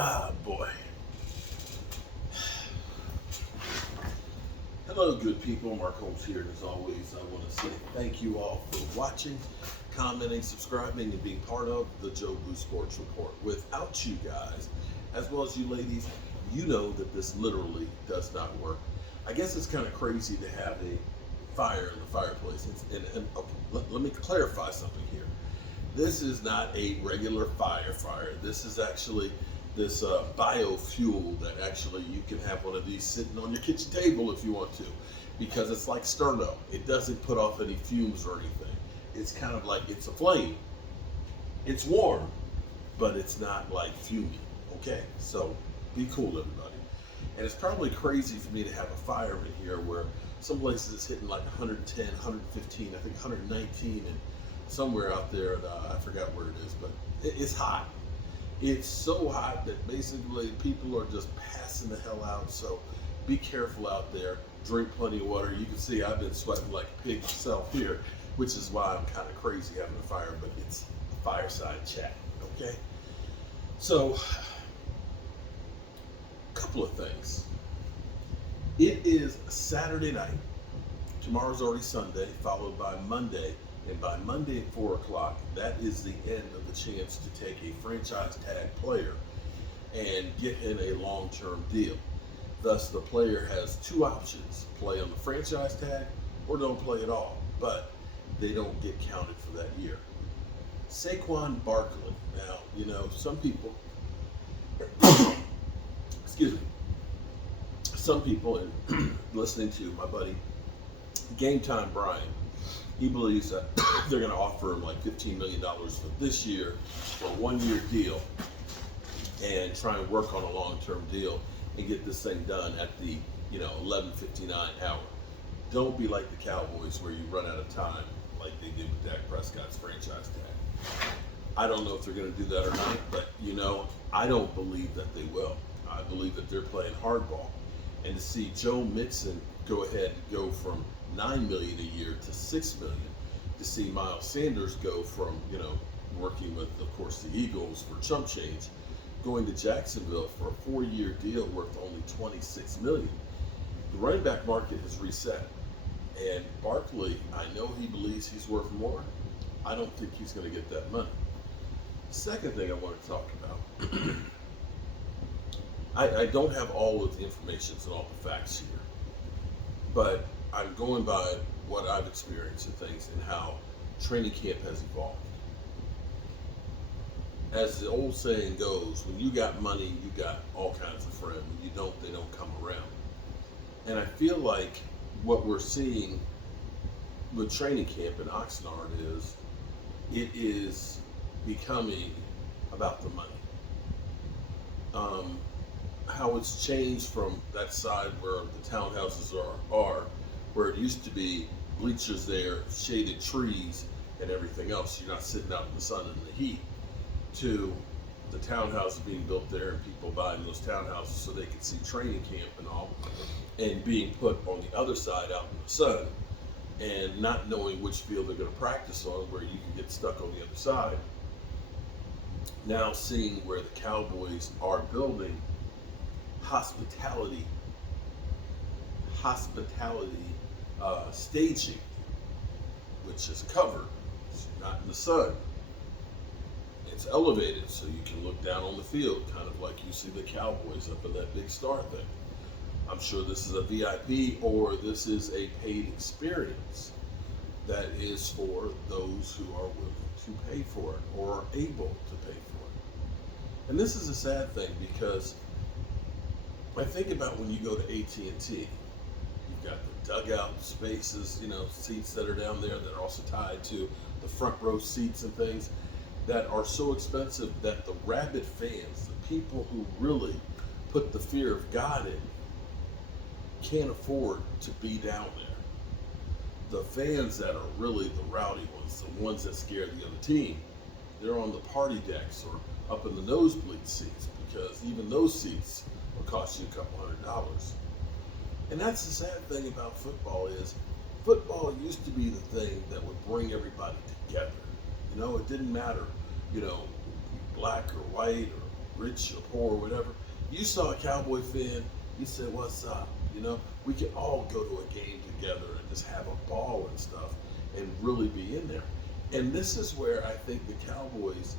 Ah, boy. Hello, good people. Mark Holmes here, and as always, I want to say thank you all for watching, commenting, subscribing, and being part of the Joe Boo Sports Report. Without you guys, as well as you ladies, you know that this literally does not work. I guess it's kind of crazy to have a fire in the fireplace. Let me clarify something here. This is not a regular fire. This is actually this biofuel that actually you can have one of these sitting on your kitchen table if you want to, because it's like sterno. It doesn't put off any fumes or anything. It's kind of like it's a flame. It's warm, but it's not like fuming. Okay, so be cool, everybody. And it's probably crazy for me to have a fire in here where some places it's hitting like 110, 115, I think 119, and somewhere out there, I forgot where it is, but it's hot. It's so hot that basically people are just passing the hell out. So be careful out there. Drink plenty of water. You can see I've been sweating like a pig myself here, which is why I'm kind of crazy having a fire, but it's a fireside chat, okay? So, a couple of things. It is Saturday night. Tomorrow's already Sunday, followed by Monday. And by Monday at 4 o'clock, that is the end of the chance to take a franchise tag player and get in a long-term deal. Thus, the player has two options: play on the franchise tag or don't play at all, but they don't get counted for that year. Saquan Barkley. Now, you know, some people, excuse me, some people, and listening to my buddy, Game Time Brian, he believes that they're going to offer him like $15 million for this year for a one-year deal and try and work on a long-term deal and get this thing done at the 11:59 hour. Don't be like the Cowboys where you run out of time like they did with Dak Prescott's franchise tag. I don't know if they're going to do that or not, but I don't believe that they will. I believe that they're playing hardball. And to see Joe Mixon go ahead and go from $9 million a year to $6 million, to see Miles Sanders go from working with, of course, the Eagles for chump change, going to Jacksonville for a 4-year deal worth only $26 million. The running back market has reset, and Barkley, I know he believes he's worth more. I don't think he's going to get that money. Second thing I want to talk about, I don't have all of the information and all the facts here, but I'm going by what I've experienced and things and how training camp has evolved. As the old saying goes, when you got money, you got all kinds of friends. When you don't, they don't come around. And I feel like what we're seeing with training camp in Oxnard is it is becoming about the money. How it's changed from that side where the townhouses are, where it used to be bleachers there, shaded trees, and everything else. You're not sitting out in the sun and the heat, to the townhouses being built there and people buying those townhouses so they could see training camp and all, and being put on the other side out in the sun and not knowing which field they're going to practice on, where you can get stuck on the other side. Now seeing where the Cowboys are building hospitality staging, which is covered. It's not in the sun. It's elevated so you can look down on the field, kind of like you see the Cowboys up in that big star thing. I'm sure this is a VIP or this is a paid experience that is for those who are willing to pay for it or are able to pay for it. And this is a sad thing, because I think about when you go to AT&T, you've got the dugout spaces, seats that are down there that are also tied to the front row seats and things that are so expensive that the rabid fans, the people who really put the fear of God in, can't afford to be down there. The fans that are really the rowdy ones, the ones that scare the other team, they're on the party decks or up in the nosebleed seats, because even those seats will cost you a couple $100. And that's the sad thing about football is football used to be the thing that would bring everybody together. It didn't matter, black or white or rich or poor or whatever, you saw a Cowboy fan, you said, what's up? You know, we could all go to a game together and just have a ball and stuff and really be in there. And this is where I think the Cowboys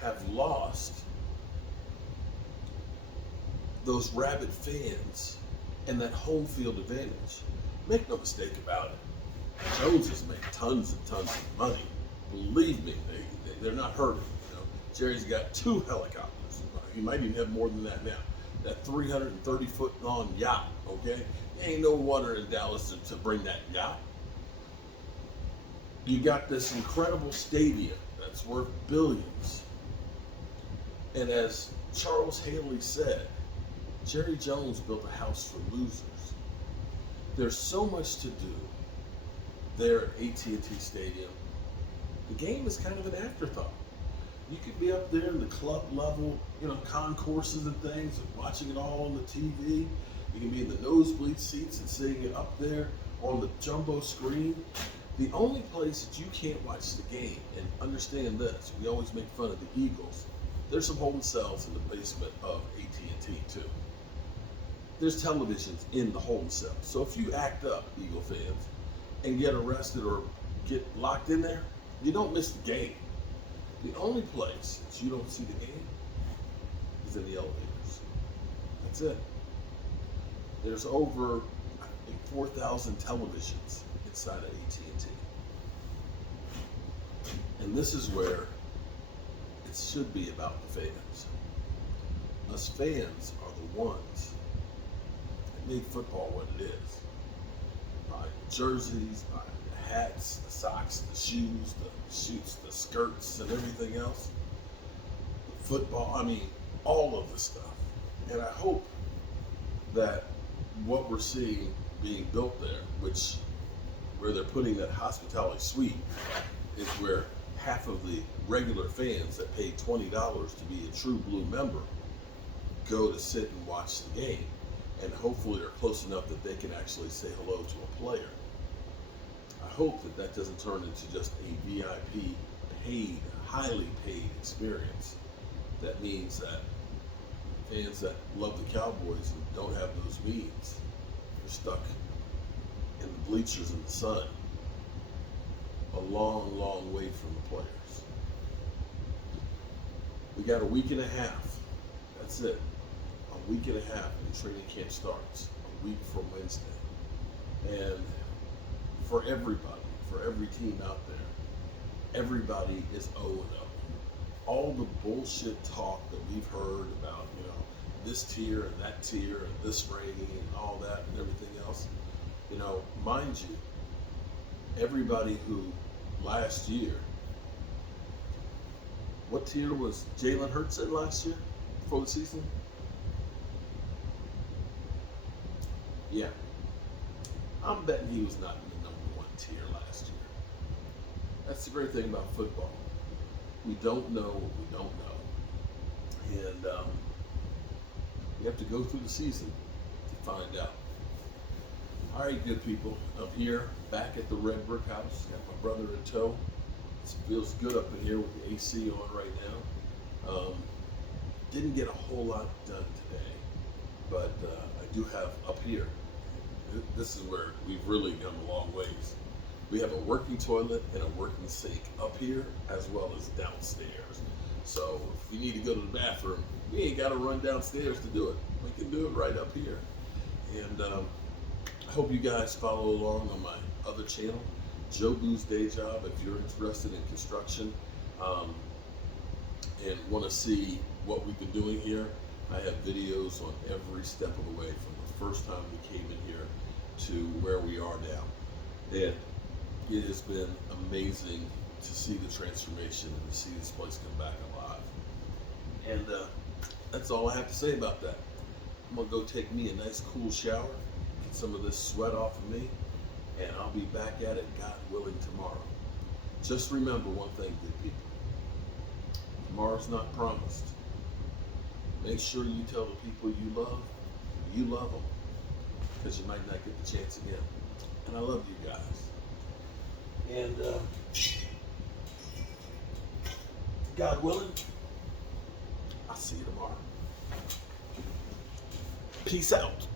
have lost those rabid fans and that home field advantage. Make no mistake about it. Joneses make tons and tons of money. Believe me, they're not hurting. You know, Jerry's got 2 helicopters. He might even have more than that now. That 330-foot long yacht, okay? Ain't no wonder in Dallas to bring that yacht. You got this incredible stadium that's worth billions. And as Charles Haley said, Jerry Jones built a house for losers. There's so much to do there at AT&T Stadium. The game is kind of an afterthought. You could be up there in the club level, you know, concourses and things, and watching it all on the TV. You can be in the nosebleed seats and seeing it up there on the jumbo screen. The only place that you can't watch the game, and understand this, we always make fun of the Eagles. There's some holding cells in the basement of AT&T too. There's televisions in the holding cell. So if you act up, Eagle fans, and get arrested or get locked in there, you don't miss the game. The only place that you don't see the game is in the elevators. That's it. There's over, I think, 4,000 televisions inside of AT&T. And this is where it should be about the fans. Us fans are the ones that made football what it is. By the jerseys, by the hats, the socks, the shoes, the shoots, the skirts, and everything else. The football, I mean, all of the stuff. And I hope that what we're seeing being built there, where they're putting that hospitality suite, is where half of the regular fans that paid $20 to be a true blue member go to sit and watch the game. And hopefully they're close enough that they can actually say hello to a player. I hope that that doesn't turn into just a VIP paid, highly paid experience. That means that fans that love the Cowboys and don't have those means are stuck in the bleachers in the sun, a long, long way from the players. We got a week and a half. That's it. A week and a half and training camp starts. A week from Wednesday. And for everybody, for every team out there, everybody is 0-0. All the bullshit talk that we've heard about, you know, this tier and that tier and this rating and all that and everything else, you know, mind you, everybody who last year, what tier was Jalen Hurts in last year before the season? Yeah. I'm betting he was not in the number 1 tier last year. That's the great thing about football. We don't know what we don't know. And you have to go through the season to find out. All right, good people. I'm here back at the Red Brick House. Got my brother in tow. It feels good up in here with the AC on right now. Didn't get a whole lot done today, but I do have up here. This is where we've really come a long ways. We have a working toilet and a working sink up here as well as downstairs. So if you need to go to the bathroom, we ain't got to run downstairs to do it. We can do it right up here. And I hope you guys follow along on my other channel, Joe Boo's Day Job, if you're interested in construction and want to see what we've been doing here. I have videos on every step of the way from the first time we came in here to where we are now. And it has been amazing to see the transformation and to see this place come back alive. And that's all I have to say about that. I'm gonna go take me a nice cool shower, get some of this sweat off of me, and I'll be back at it, God willing, tomorrow. Just remember one thing, good people. Tomorrow's not promised. Make sure you tell the people you love them, because you might not get the chance again. And I love you guys. And God willing, I'll see you tomorrow. Peace out.